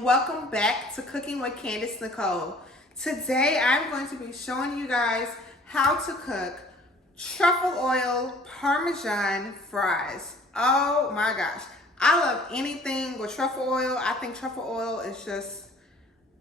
and welcome back to Cooking with Candace Nicole. Today I'm going to be showing you guys how to cook truffle oil Parmesan fries. Oh my gosh, I love anything with truffle oil. I think truffle oil is just,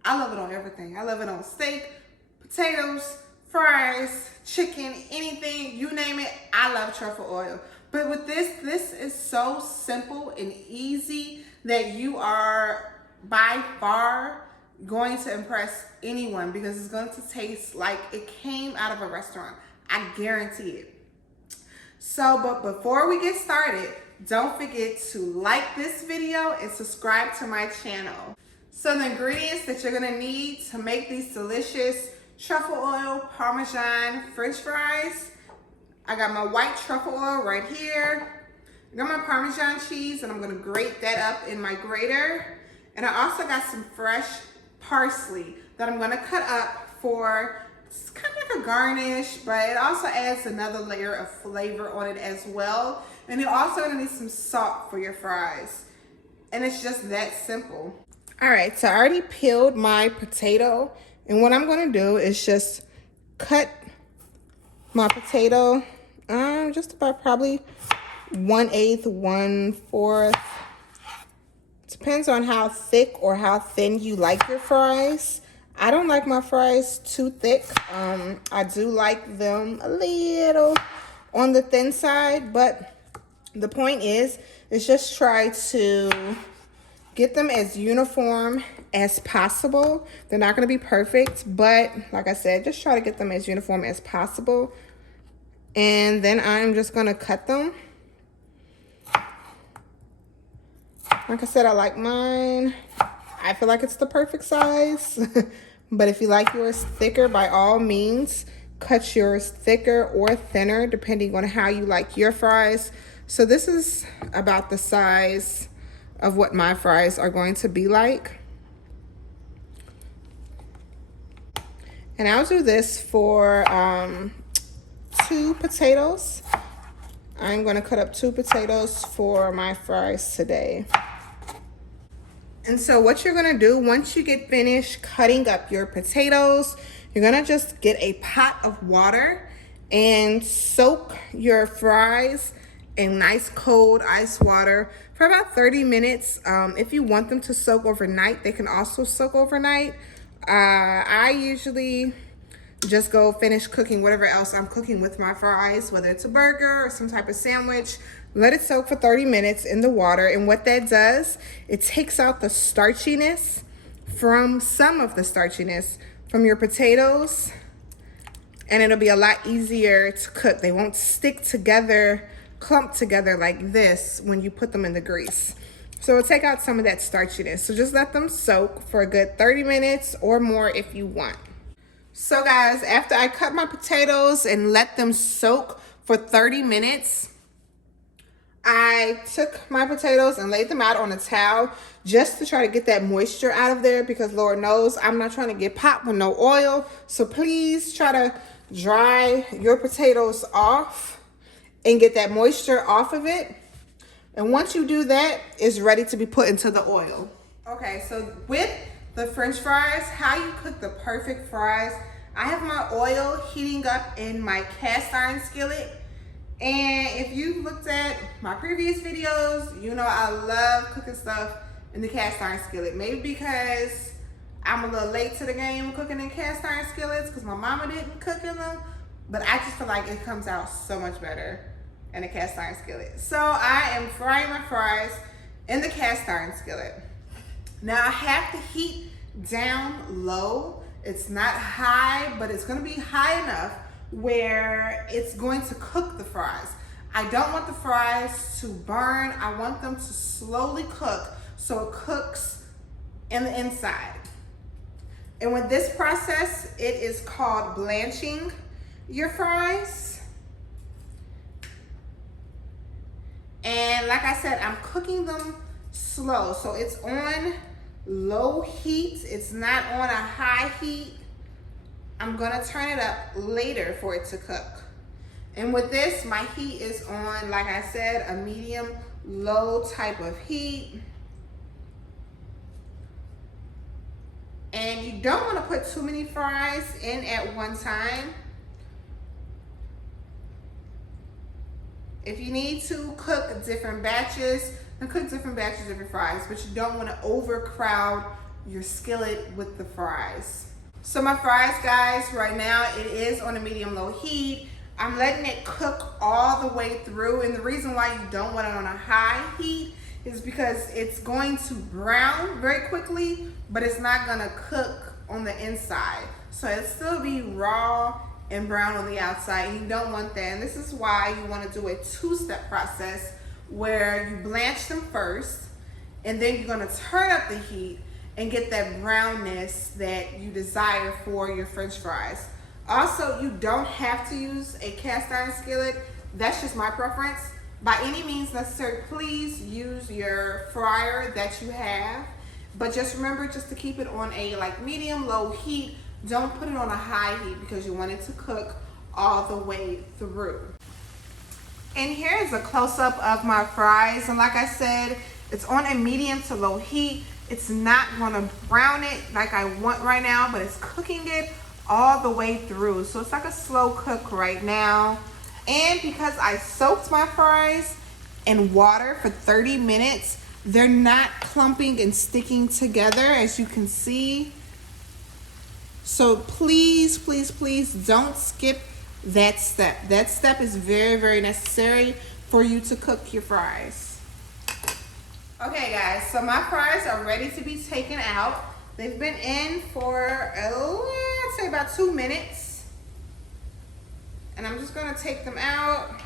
I love it on everything. I love it on steak, potatoes, fries, chicken, anything, you name it, I love truffle oil. But with this is so simple and easy that you are by far going to impress anyone because it's going to taste like it came out of a restaurant. I guarantee it. So, but before we get started, don't forget to like this video and subscribe to my channel. So the ingredients that you're gonna need to make these delicious truffle oil Parmesan French fries. I got my white truffle oil right here. I got my Parmesan cheese and I'm gonna grate that up in my grater. And I also got some fresh parsley that I'm gonna cut up for, it's kind of like a garnish, but it also adds another layer of flavor on it as well. And you're also gonna need some salt for your fries. And it's just that simple. All right, so I already peeled my potato. And what I'm gonna do is just cut my potato just about probably 1/8, 1/4. Depends on how thick or how thin you like your fries. I don't like my fries too thick. I do like them a little on the thin side, but the point is just try to get them as uniform as possible. They're not gonna be perfect, but like I said, just try to get them as uniform as possible. And then I'm just gonna cut them. Like I said, I like mine. I feel like it's the perfect size. But if you like yours thicker, by all means, cut yours thicker or thinner, depending on how you like your fries. So this is about the size of what my fries are going to be like. And I'll do this for 2 potatoes. I'm gonna cut up 2 potatoes for my fries today. And so what you're gonna do, once you get finished cutting up your potatoes, you're gonna just get a pot of water and soak your fries in nice cold ice water for about 30 minutes. If you want them to soak overnight, they can also soak overnight. I usually just go finish cooking whatever else I'm cooking with my fries, whether it's a burger or some type of sandwich. Let it soak for 30 minutes in the water. And what that does, it takes out the starchiness from some of the starchiness from your potatoes. And it'll be a lot easier to cook. They won't stick together, clump together like this when you put them in the grease. So it'll take out some of that starchiness. So just let them soak for a good 30 minutes or more if you want. So guys, after I cut my potatoes and let them soak for 30 minutes, I took my potatoes and laid them out on a towel just to try to get that moisture out of there, because Lord knows I'm not trying to get popped with no oil. So please try to dry your potatoes off and get that moisture off of it. And once you do that, it's ready to be put into the oil. Okay, so with the French fries, how you cook the perfect fries, I have my oil heating up in my cast iron skillet. And if you looked at my previous videos, you know I love cooking stuff in the cast iron skillet. Maybe because I'm a little late to the game cooking in cast iron skillets because my mama didn't cook in them, but I just feel like it comes out so much better in a cast iron skillet. So I am frying my fries in the cast iron skillet. Now I have the heat down low. It's not high, but it's gonna be high enough where it's going to cook the fries. I don't want the fries to burn. I want them to slowly cook so it cooks in the inside. And with this process, it is called blanching your fries. And like I said, I'm cooking them slow. So it's on low heat. It's not on a high heat. I'm gonna turn it up later for it to cook. And with this, my heat is on, like I said, a medium low type of heat. And you don't want to put too many fries in at one time. If you need to cook different batches, then cook different batches of your fries, but you don't want to overcrowd your skillet with the fries. So my fries, guys, right now it is on a medium-low heat. I'm letting it cook all the way through, and the reason why you don't want it on a high heat is because it's going to brown very quickly, but it's not gonna cook on the inside. So it'll still be raw and brown on the outside. You don't want that, and this is why you want to do a two-step process where you blanch them first, and then you're gonna turn up the heat and get that brownness that you desire for your French fries. Also, you don't have to use a cast iron skillet. That's just my preference. By any means necessary, please use your fryer that you have. But just remember just to keep it on a medium-low heat. Don't put it on a high heat because you want it to cook all the way through. And here's a close-up of my fries. And like I said, it's on a medium to low heat. It's not gonna brown it like I want right now, but it's cooking it all the way through. So it's like a slow cook right now. And because I soaked my fries in water for 30 minutes, they're not clumping and sticking together, as you can see. So please, please, please don't skip that step. That step is very, very necessary for you to cook your fries. Okay guys, so my fries are ready to be taken out. They've been in for, I'd say about 2 minutes. And I'm just gonna take them out.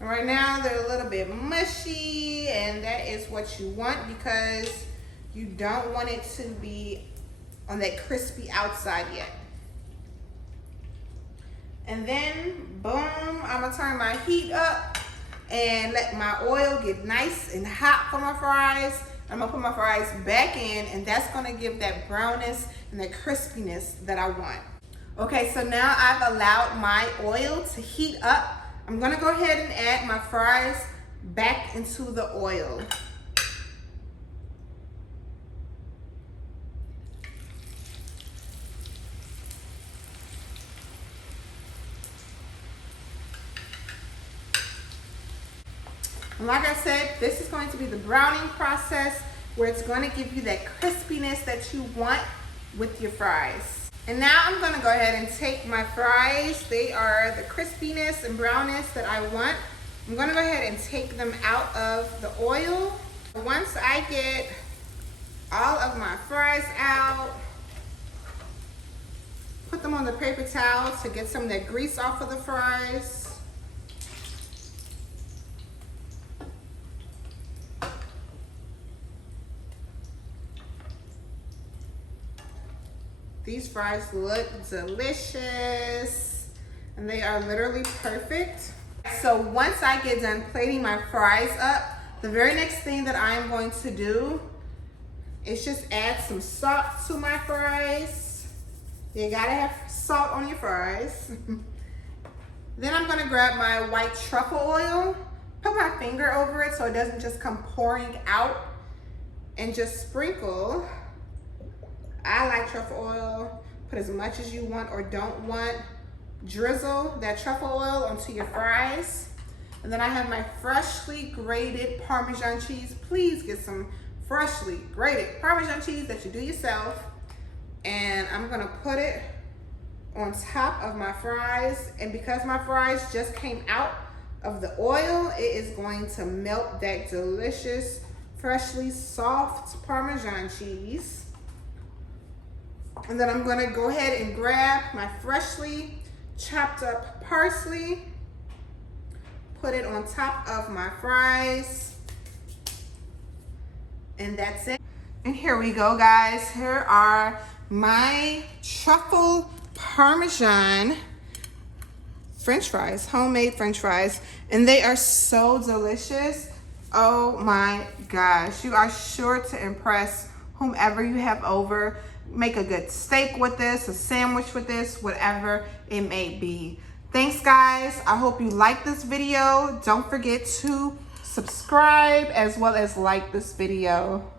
And right now they're a little bit mushy, and that is what you want because you don't want it to be on that crispy outside yet. And then, boom, I'm gonna turn my heat up and let my oil get nice and hot for my fries. I'm gonna put my fries back in, and that's gonna give that brownness and that crispiness that I want. Okay, so now I've allowed my oil to heat up. I'm gonna go ahead and add my fries back into the oil. And like I said, this is going to be the browning process where it's going to give you that crispiness that you want with your fries. And now I'm going to go ahead and take my fries. They are the crispiness and brownness that I want. I'm going to go ahead and take them out of the oil. Once I get all of my fries out, put them on the paper towel to get some of that grease off of the fries. These fries look delicious, and they are literally perfect. So once I get done plating my fries up, the very next thing that I'm going to do is just add some salt to my fries. You gotta have salt on your fries. Then I'm gonna grab my white truffle oil, put my finger over it so it doesn't just come pouring out, and just sprinkle. I like truffle oil. Put as much as you want or don't want. Drizzle that truffle oil onto your fries. And then I have my freshly grated Parmesan cheese. Please get some freshly grated Parmesan cheese that you do yourself. And I'm gonna put it on top of my fries. And because my fries just came out of the oil, it is going to melt that delicious, freshly soft Parmesan cheese. And then I'm gonna go ahead and grab my freshly chopped up parsley, put it on top of my fries, and that's it. And here we go, guys. Here are my truffle Parmesan French fries, homemade French fries, and they are so delicious. Oh my gosh, you are sure to impress whomever you have over. Make a good steak with this, a sandwich with this, whatever it may be. Thanks, guys. I hope you like this video. Don't forget to subscribe as well as like this video.